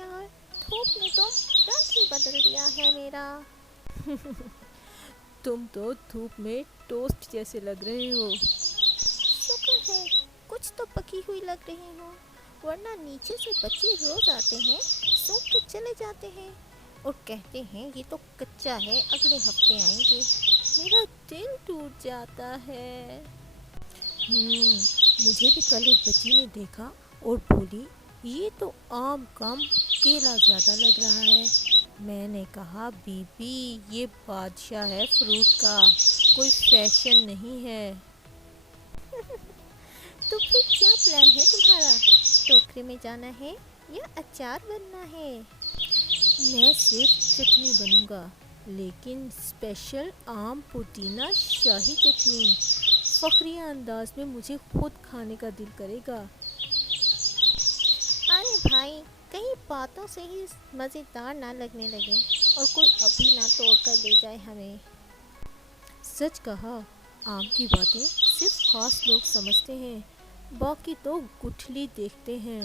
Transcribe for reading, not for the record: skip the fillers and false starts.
یار، دھوپ نے تو رنگ ہی بدل دیا ہے میرا۔ تم تو دھوپ میں ٹوسٹ جیسے لگ رہے ہو۔ شکر ہے کچھ تو پکی ہوئی لگ رہی ہوں، ورنہ نیچے سے بچے روز آتے ہیں، سونپ کے چلے جاتے ہیں اور کہتے ہیں یہ تو کچا ہے، اگلے ہفتے آئیں گے۔ میرا دل ٹوٹ جاتا ہے۔ مجھے بھی کل ایک بچی نے دیکھا اور بولی یہ تو آم کم کیلا زیادہ لگ رہا ہے۔ میں نے کہا بی بی یہ بادشاہ ہے فروٹ کا، کوئی فیشن نہیں ہے۔ تو پھر کیا پلان ہے تمہارا؟ ٹوکرے میں جانا ہے یا اچار بننا ہے؟ میں صرف چٹنی بنوں گا، لیکن اسپیشل آم پودینہ شاہی چٹنی، فخریہ انداز میں مجھے خود کھانے کا دل کرے گا۔ ارے بھائی، کہیں باتوں سے ہی مزیدار نہ لگنے لگے اور کوئی ابھی نہ توڑ کر لے جائے ہمیں۔ سچ کہا، آم کی باتیں صرف خاص لوگ سمجھتے ہیں، باقی تو گٹھلی دیکھتے ہیں۔